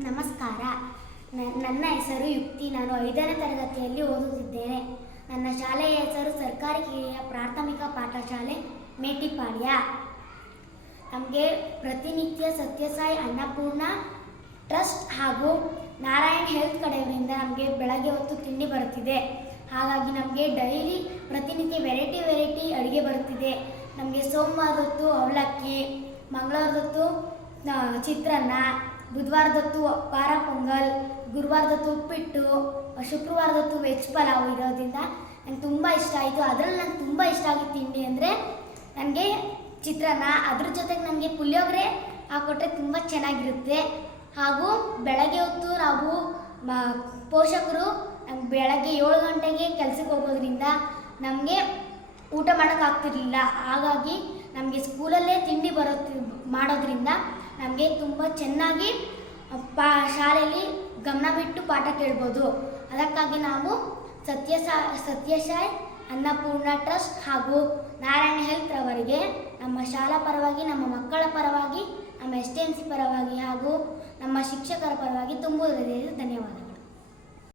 ನಮಸ್ಕಾರ. ನನ್ನ ಹೆಸರು ಯುಕ್ತಿ. ನಾನು 5ನೇ ತರಗತಿಯಲ್ಲಿ ಓದುತ್ತಿದ್ದೇನೆ. ನನ್ನ ಶಾಲೆಯ ಹೆಸರು ಸರ್ಕಾರಿ ಕಿರಿಯ ಪ್ರಾಥಮಿಕ ಪಾಠಶಾಲೆ ಮೇಟಿಪಾಳ್ಯ. ನಮಗೆ ಪ್ರತಿನಿತ್ಯ ಸತ್ಯಸಾಯಿ ಅನ್ನಪೂರ್ಣ ಟ್ರಸ್ಟ್ ಹಾಗೂ ನಾರಾಯಣ್ ಹೆಲ್ತ್ ಕಡೆಯವರಿಂದ ನಮಗೆ ಬೆಳಗ್ಗೆ ಹೊತ್ತು ತಿಂಡಿ ಬರುತ್ತಿದೆ. ಹಾಗಾಗಿ ನಮಗೆ ಡೈಲಿ ಪ್ರತಿನಿತ್ಯ ವೆರೈಟಿ ಅಡುಗೆ ಬರುತ್ತಿದೆ. ನಮಗೆ ಸೋಮವಾರದೊತ್ತು ಅವಲಕ್ಕಿ, ಮಂಗಳವಾರದೊತ್ತು ಚಿತ್ರಾನ್ನ, ಬುಧವಾರದೊತ್ತು ಖಾರ ಪೊಂಗಲ್, ಗುರುವಾರದೊತ್ತು ಉಪ್ಪಿಟ್ಟು, ಶುಕ್ರವಾರದೊತ್ತು ವೆಜ್ ಪಲಾವ್ ಇರೋದ್ರಿಂದ ನಂಗೆ ತುಂಬ ಇಷ್ಟ ಆಯಿತು. ಅದರಲ್ಲಿ ನಂಗೆ ತುಂಬ ಇಷ್ಟ ಆಗಿದ್ದು ತಿಂಡಿ ಅಂದರೆ ನನಗೆ ಚಿತ್ರಾನ್ನ. ಅದ್ರ ಜೊತೆಗೆ ನನಗೆ ಪುಳಿಯೋಗರೆ ಹಾಕ್ಕೊಟ್ರೆ ತುಂಬ ಚೆನ್ನಾಗಿರುತ್ತೆ. ಹಾಗೂ ಬೆಳಗ್ಗೆ ಹೊತ್ತು ನಾವು ಪೋಷಕರು ಬೆಳಗ್ಗೆ 7 ಗಂಟೆಗೆ ಕೆಲಸಕ್ಕೆ ಹೋಗೋದ್ರಿಂದ ನಮಗೆ ಊಟ ಮಾಡೋಕ್ಕಾಗ್ತಿರ್ಲಿಲ್ಲ. ಹಾಗಾಗಿ ನಮಗೆ ಸ್ಕೂಲಲ್ಲೇ ತಿಂಡಿ ಮಾಡೋದ್ರಿಂದ ನಮಗೆ ತುಂಬ ಚೆನ್ನಾಗಿ ಶಾಲೆಯಲ್ಲಿ ಗಮನ ಬಿಟ್ಟು ಪಾಠ ಕೇಳ್ಬೋದು. ಅದಕ್ಕಾಗಿ ನಾವು ಸತ್ಯಸಾಯಿ ಅನ್ನಪೂರ್ಣ ಟ್ರಸ್ಟ್ ಹಾಗೂ ನಾರಾಯಣ್ ಹೆಲ್ತ್ ಅವರಿಗೆ ನಮ್ಮ ಶಾಲಾ ಪರವಾಗಿ, ನಮ್ಮ ಮಕ್ಕಳ ಪರವಾಗಿ, ನಮ್ಮ STMC ಪರವಾಗಿ ಹಾಗೂ ನಮ್ಮ ಶಿಕ್ಷಕರ ಪರವಾಗಿ ತುಂಬ ಧನ್ಯವಾದ.